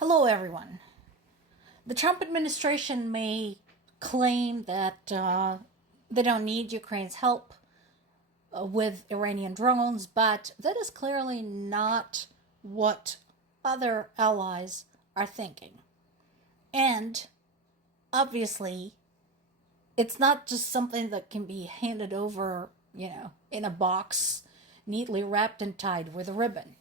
Hello, everyone. The Trump administration may claim that they don't need Ukraine's help with Iranian drones, but that is clearly not what other allies are thinking. And obviously, it's not just something that can be handed over, in a box, neatly wrapped and tied with a ribbon.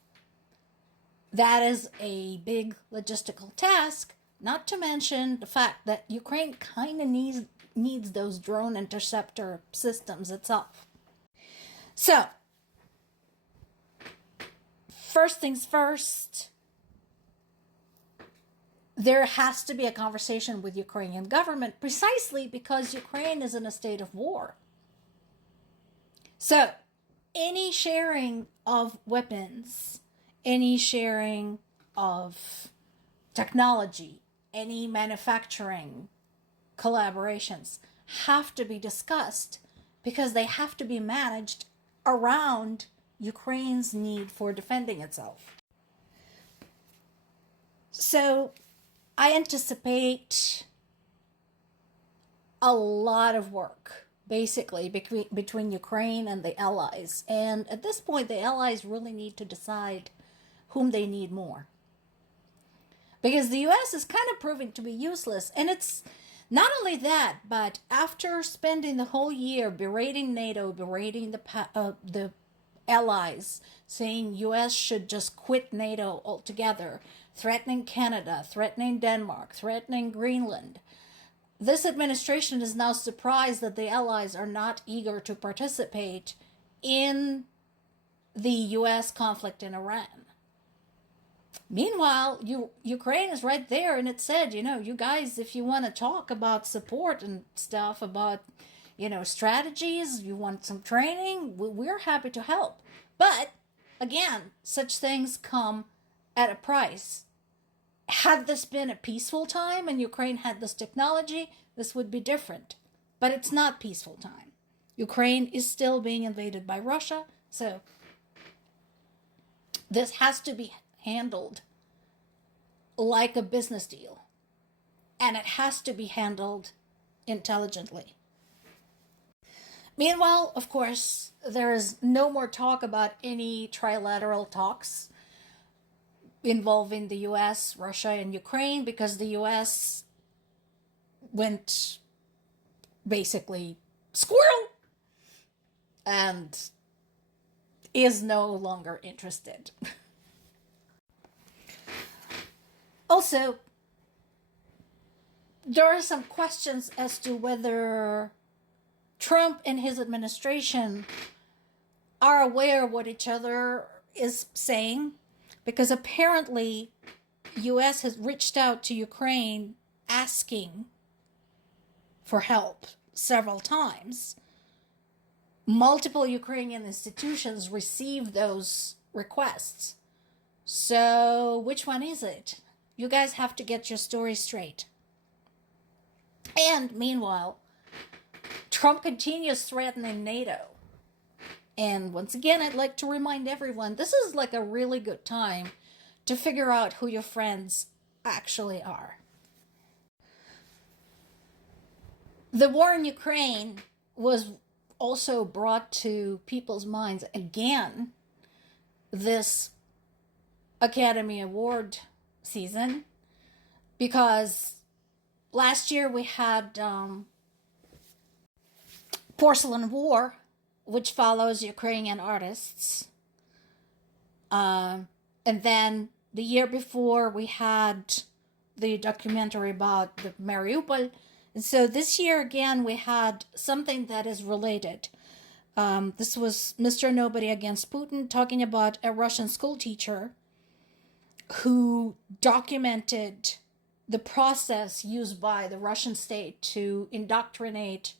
That is a big logistical task, not to mention the fact that Ukraine kind of needs those drone interceptor systems itself. So, first things first, there has to be a conversation with Ukrainian government precisely because Ukraine is in a state of war. So, any sharing of weapons, any sharing of technology, any manufacturing collaborations have to be discussed because they have to be managed around Ukraine's need for defending itself. So I anticipate a lot of work basically between Ukraine and the allies. And at this point, the allies really need to decide whom they need more. Because the US is kind of proving to be useless. And it's not only that, but after spending the whole year berating NATO, berating the allies, saying US should just quit NATO altogether, threatening Canada, threatening Denmark, threatening Greenland, this administration is now surprised that the allies are not eager to participate in the US conflict in Iran. Meanwhile, Ukraine is right there, and it said, you guys, if you want to talk about support and stuff, about, strategies, you want some training, we're happy to help. But, again, such things come at a price. Had this been a peaceful time and Ukraine had this technology, this would be different. But it's not peaceful time. Ukraine is still being invaded by Russia, so this has to be handled like a business deal. And it has to be handled intelligently. Meanwhile, of course, there is no more talk about any trilateral talks involving the US, Russia, and Ukraine because the US went basically squirrel and is no longer interested. Also, there are some questions as to whether Trump and his administration are aware of what each other is saying, because apparently US has reached out to Ukraine asking for help several times. Multiple Ukrainian institutions received those requests. So which one is it? You guys have to get your story straight. And meanwhile, Trump continues threatening NATO. And once again, I'd like to remind everyone, this is like a really good time to figure out who your friends actually are. The war in Ukraine was also brought to people's minds again this Academy Award season, because last year we had Porcelain War, which follows Ukrainian artists. And then the year before we had the documentary about the Mariupol. And so this year again we had something that is related. This was Mr. Nobody Against Putin talking about a Russian school teacher who documented the process used by the Russian state to indoctrinate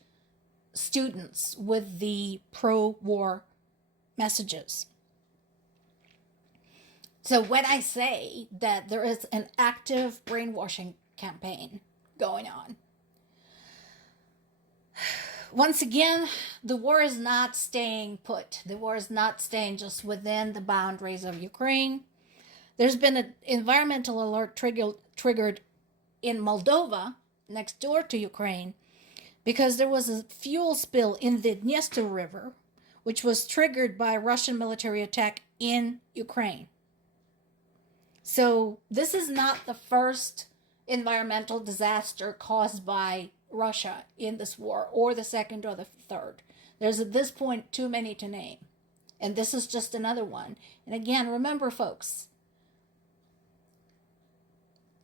students with the pro-war messages. So when I say that there is an active brainwashing campaign going on, once again, the war is not staying put. The war is not staying just within the boundaries of Ukraine. There's been an environmental alert triggered in Moldova, next door to Ukraine, because there was a fuel spill in the Dniester River, which was triggered by a Russian military attack in Ukraine. So this is not the first environmental disaster caused by Russia in this war, or the second or the third. There's at this point too many to name. And this is just another one. And again, remember, folks,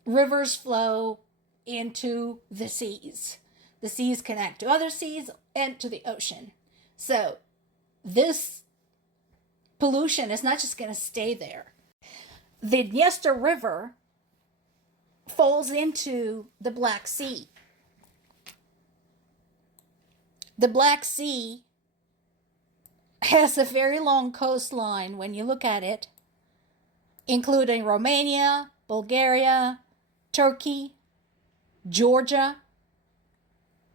rivers flow into the seas. The seas connect to other seas and to the ocean. So this pollution is not just going to stay there. The Dniester River falls into the Black Sea. The Black Sea has a very long coastline when you look at it, including Romania, Bulgaria, Turkey, Georgia.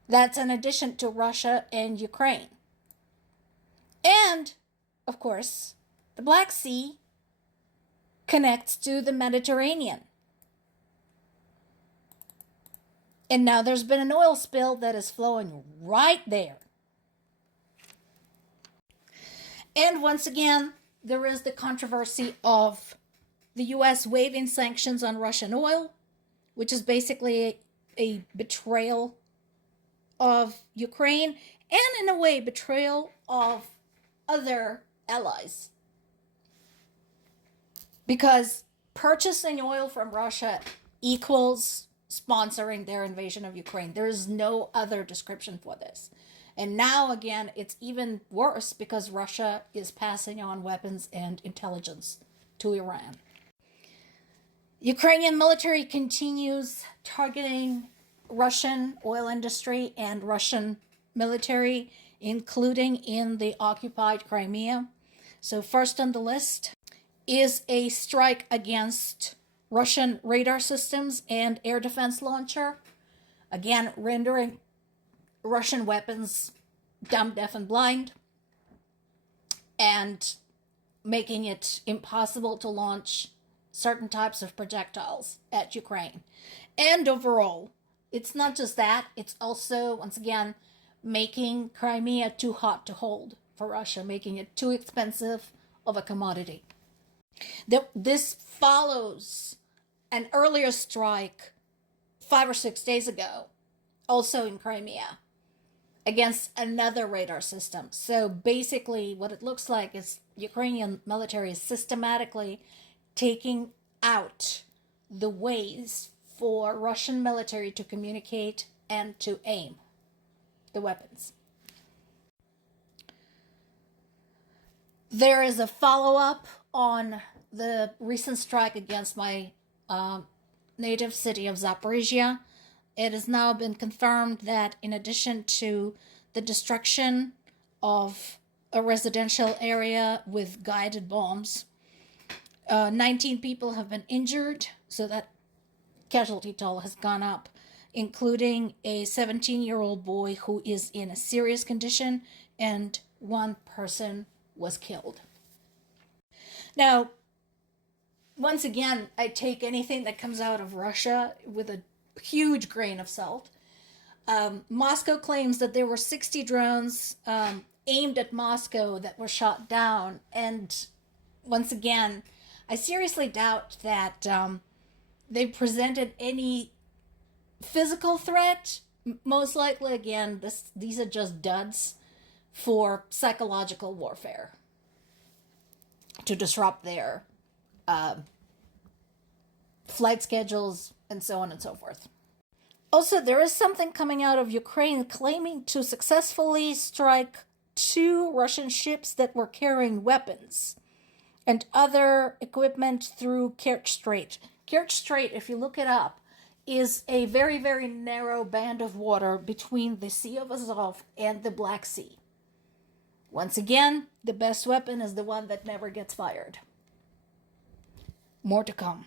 That's in addition to Russia and Ukraine. And, of course, the Black Sea connects to the Mediterranean. And now there's been an oil spill that is flowing right there. And once again, there is the controversy of the U.S. waiving sanctions on Russian oil, which is basically a betrayal of Ukraine and, in a way, betrayal of other allies. Because purchasing oil from Russia equals sponsoring their invasion of Ukraine. There is no other description for this. And now, again, it's even worse because Russia is passing on weapons and intelligence to Iran. Ukrainian military continues targeting Russian oil industry and Russian military, including in the occupied Crimea. So first on the list is a strike against Russian radar systems and air defense launcher, again rendering Russian weapons dumb, deaf, and blind, and making it impossible to launch certain types of projectiles at Ukraine. And overall, it's not just that, it's also, once again, making Crimea too hot to hold for Russia, making it too expensive of a commodity. This follows an earlier strike 5 or 6 days ago, also in Crimea, against another radar system. So basically what it looks like is Ukrainian military is systematically taking out the ways for Russian military to communicate and to aim the weapons. There is a follow-up on the recent strike against my native city of Zaporizhia. It has now been confirmed that in addition to the destruction of a residential area with guided bombs, 19 people have been injured, so that casualty toll has gone up, including a 17-year-old boy who is in a serious condition, and one person was killed. Now, once again, I take anything that comes out of Russia with a huge grain of salt. Moscow claims that there were 60 drones aimed at Moscow that were shot down. And once again, I seriously doubt that they presented any physical threat. Most likely, again, these are just duds for psychological warfare to disrupt their flight schedules and so on and so forth. Also, there is something coming out of Ukraine claiming to successfully strike 2 Russian ships that were carrying weapons and other equipment through Kerch Strait. Kerch Strait, if you look it up, is a very, very narrow band of water between the Sea of Azov and the Black Sea. Once again, the best weapon is the one that never gets fired. More to come.